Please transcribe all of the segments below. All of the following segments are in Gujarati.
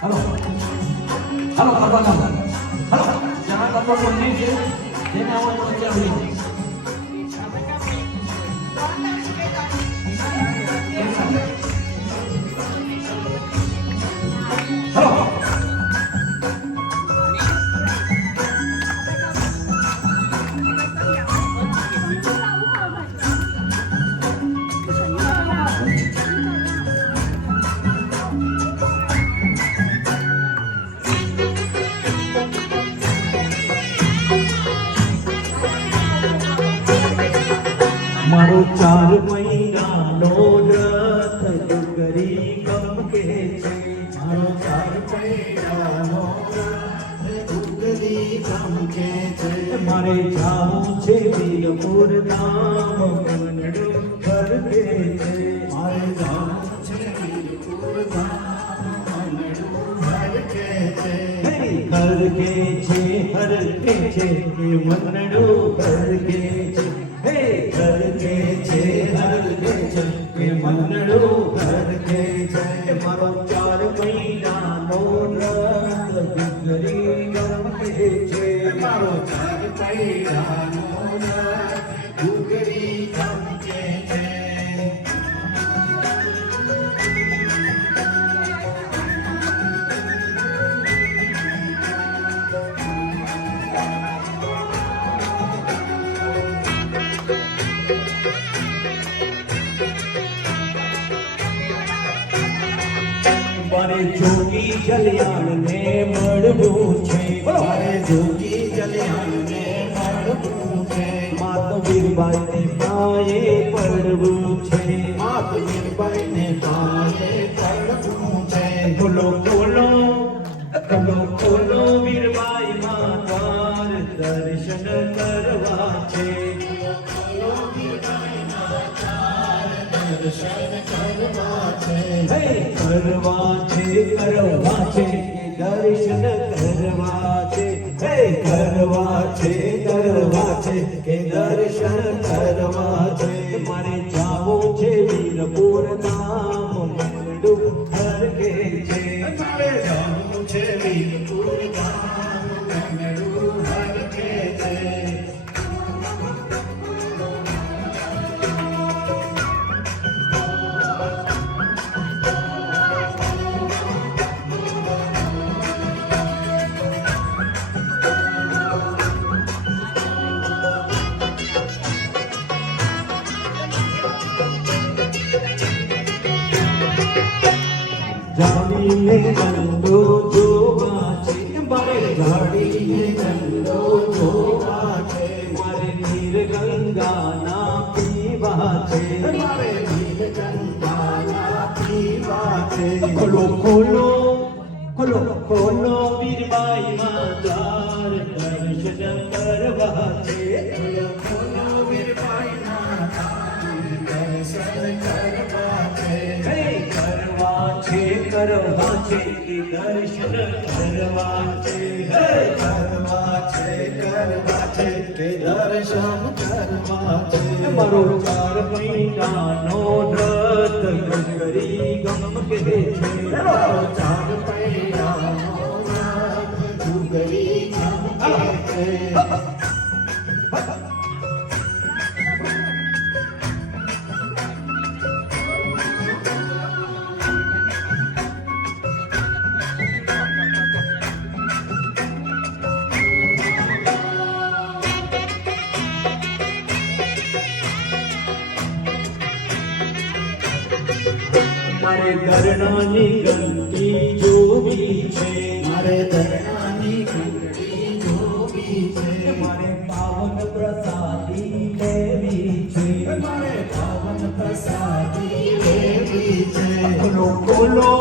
હાલો હાલો કરવાના હાલો જણા કરવો કોઈ નહીં છે જેને આવડે તો ચાલી મારો 4 મહિનાનો રથ ડુંગરી ગમકે છે મારો 4 મહિનાનો રથ ડુંગરી ગમકે છે મારે જાવું છે વીરપુર ધામ મનડું ફરકે છે મારે જાવું છે વીરપુર ધામ મનડું ફરકે છે હરકે છે હરકે છે એ મનડું ફરકે છે હે હરકે છે હરકે છે એ મનડું ફરકે છે મારો 4 મહિનાનો રથ ડુંગરી ગમકે છે મારો 4 મહિનાનો રથ ડુંગરી ગમકે છે મારે જોગી જલિયાણને મળવું છે મારે જોગી જલિયાણને મળવું છે માત વીરબાઈને પાયે પડવું છે માત વીરબાઈને પાયે પડવું છે ખોલો ખોલો ખોલો ખોલો વીરબાઈ માતાર દર્શન કરવા છે દર્શન કરવા છે હે કરવા છે કરવા છે દર્શન કરવા છે હે કરવા છે કરવા છે કે દર્શન કરવા છે મારે જાવું છે વીરપુર ધામ મંડું ફરકે છે મારે જાવું છે વીરપુર ધામ મંડું ફરકે છે જાડીને ગંડો જોવા છે મારે ગાડીને ગંડો જોવા છે મારે નીર ગંગાના પીવા છે મારે નીલ ગંગાના પીવા છે ખોલો ખોલો ખોલો ખોલો વીરબાઈ માતાર દર્શન કરવા છે ખોલો વીરબાઈના દર્શન કરવા છે હે કરવા છે કરવા છે કે દર્શન કરવા છે હે કરવા છે કે દર્શન કરવા છે મારો 4 મહિનાનો રથ ડુંગરી ગમકે છે મારો 4 મહિનાનો રથ ડુંગરી ગમકે છે મારે ગરણાની ઘંટી જોવી છે મારે ધરણાની ઘંટી જોવી છે મારે પાવન પ્રસાદી લેવી છે મારે પાવન પ્રસાદી લેવી છે ખોલો ખોલો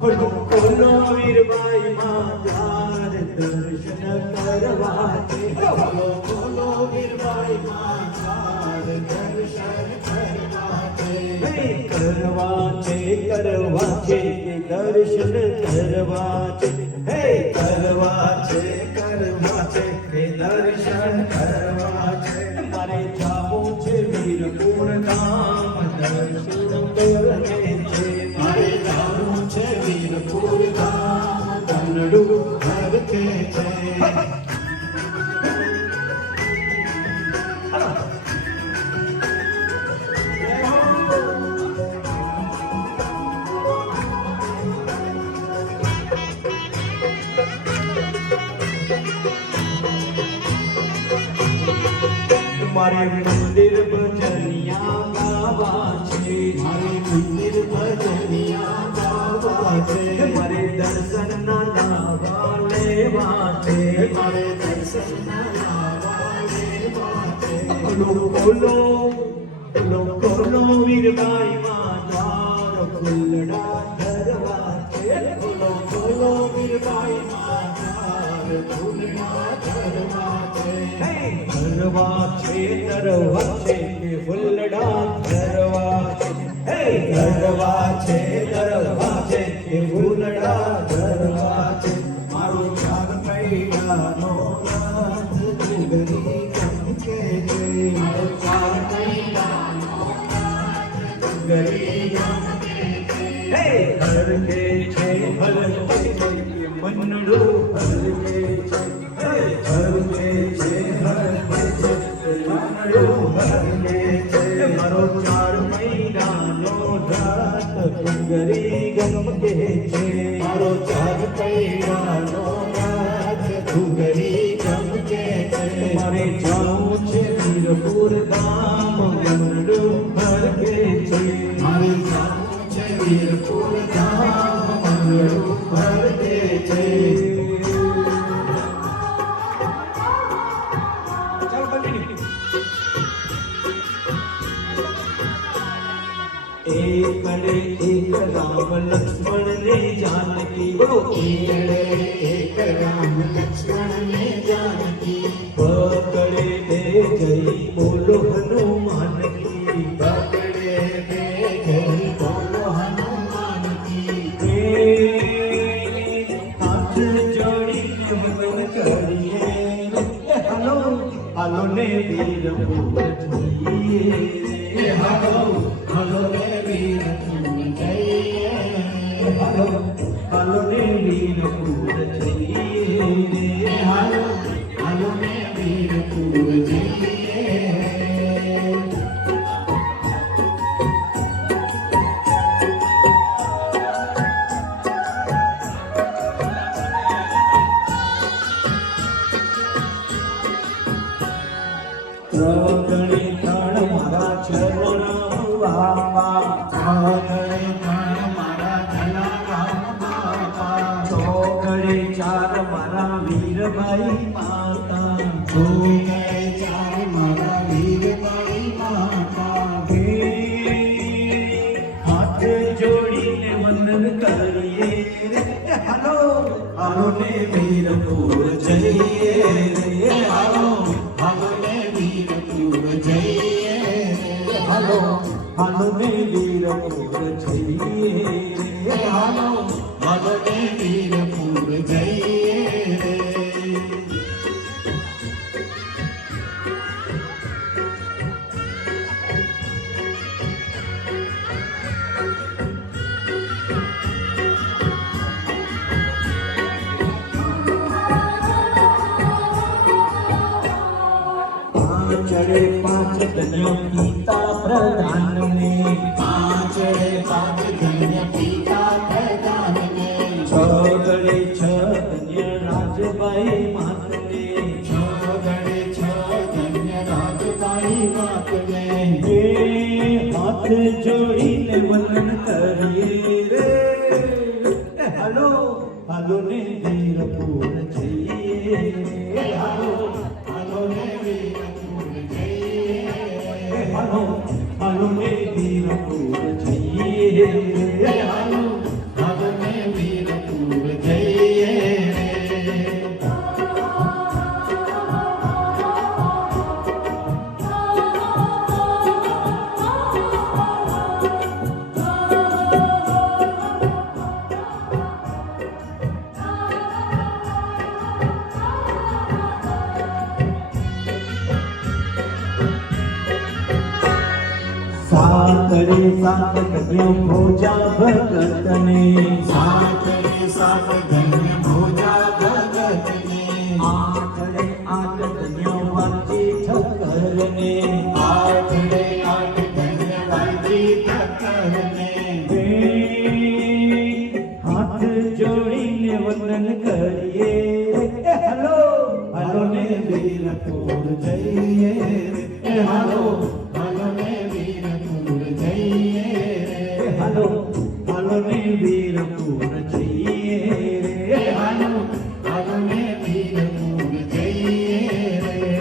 ખોલો ખોલો વીરબાઈ માતાર દર્શન કરવા છે ખોલો ખોલો વીરબાઈ માતાર દર્શન કરવા છે કરવા છે કરવા છે કે દર્શન કરવા છે હે કરવા છે કે દર્શન કરવા છે મારે જાવું છે વીરપુર ધામ દર્શન કરને છે મારે જાવું છે વીરપુર ધામ મનડું હરખે છે મારે મંદિર ભજનિયા ગાવા છે મારે મંદિર ભજનિયા ગાવા છે મારે દર્શન ના લાવા લેવા છે મારે દર્શન લાવવા લેવા છે ખોલો વીરબાઈ માતાર ફૂલડા ધરવા છે બોલો વીરબાઈ માતાર ફૂલના ધરવા છે ધરવા છે ધરવા છે કે ફૂલડા ધરવા છે હે ધરવા છે ધરવા છે કે ફૂલડા ધરવા છે મારો ચાર પૈડાનો નાથ ડુંગરી ગમકે છે મારો ચાર પૈડાનો નાથ ડુંગરી ગમકે છે હે હરકે છે હરકે છે મનડું હરકે છે હે હરકે છે હરકે છે મનડું હરકે છે મારો ચાર મહિનાનો રાત ડુંગરી ગમકે છે મારો ચાર પૈડાનો નાથ ડુંગરી ગમકે છે મારે જાઉં છે વીરપુર ધામ મનડું હરકે છે મારે જાવું છે વીરપુર ધામ મંગળું ભરકે છે ચાલો કન્ટિન્યુ એકડે એક રામ લક્ષ્મણ ને જાનકી બોલો એકડે એક રામ લક્ષ્મણ ને જાનકી પકડે બે જઈ બોલો હનુમાન કી પકડે બે ઘરી બોલો હનુમાન કી હાથ જોડીને વંદન કરીએ હાલો હાલો ને વીરપુર જઈએ હાલો હાલો રે વીરપુર જઈએ હાલો હાલો ને વીરપુર જઈએ હાલો હાલો રે વીરપુર જઈએ ત્રણેય ત્રણ મારા ચરણા વાવા ચોગડે ત્રણ મારા જલારામ બાપા ચોકડે ચાર મારા વીરભાઈ માતા ચોગડે ચાર મારા વીરબાઈ માતા હાથ જોડીને વંદન કરીએ રે હાલો હાલો ને વીરપુર જઈએ રે હાલો હાલો ને વીરપુર જઈએ હાલો હાલો ને વીરપુર જઈએ રે હાલો હાલો ને વીરપુર જઈએ ચડે પાંચ ધન્ય પિતા પ્રધાન ને પાંચડે પાંચ ધન્ય પિતા પ્રધાન ને છગડે છ ધન્ય રાજભાઈ માતને છગડે છ ધન્ય રાજબાઈ માતને હે હાથ જોડીને વંદન કરીએ રે હાલો હાલો ને વીરપુર જઈએ હાલો હાલો ને વીરપુર જઈએ હાલો હાલો ને વીરપુર જઈએ હાલો હાલો ને વીરપુર જઈએ સાતડે સાત ધન્ય ભોજા ભગતને સાત રે સાત ધન્ય ભોજ વંદન કરીએ રે હાલો હાલો ને વીરપુર જઈએ રે હાલો હાલો ને વીરપુર જઈએ રે હાલો હાલો ને વીરપુર જઈએ રે હાલો હાલો ને વીરપુર જઈએ રે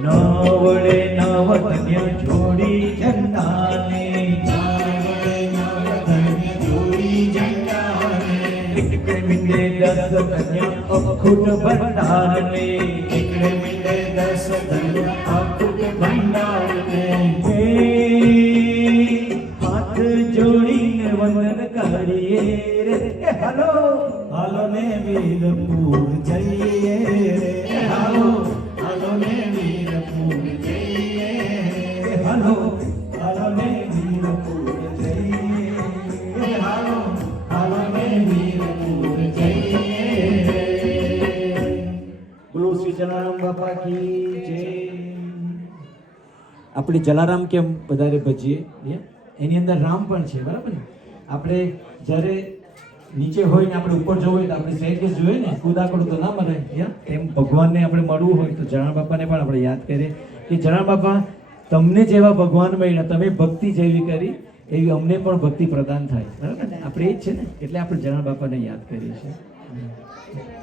નવડે નવ કન્યા જોડી જંડાને નાવડે નવધન્ય જોડી જંડાને એકડે મીંડે 10 કન્યા અખૂટ ભંડારને એકડે મીંડે 10 ધન્ય અખૂટ ભંડારને હે હાથ જોડીને વંદન કરીએ રે હાલો હાલો ને વીરપુર જઈએ રે હાલો હાલો ને વીરપુર જઈએ રે હાલો હાલો ને વીરપુર જઈએ હાલો હાલો ને વીરપુર જઈએ રે બોલો શ્રી જલારામ બાપા કી જય. આપણે જલારામ કેમ વધારે ભજીએ એની અંદર રામ પણ છે બરાબર ને. આપણે જ્યારે નીચે હોય ને આપણે ઉપર જવું હોય તો આપણે સહેજ જોઈએ ને કુદાકડું તો ના મળે એમ ભગવાનને આપણે મળવું હોય તો જલારામ બાપાને પણ આપણે યાદ કરીએ કે જલારામ બાપા તમને જેવા ભગવાન મળ્યા તમે ભક્તિ જેવી કરી એવી અમને પણ ભક્તિ પ્રદાન થાય બરાબર ને. આપણે એ જ છે ને એટલે આપણે જલારામ બાપાને યાદ કરીએ છીએ.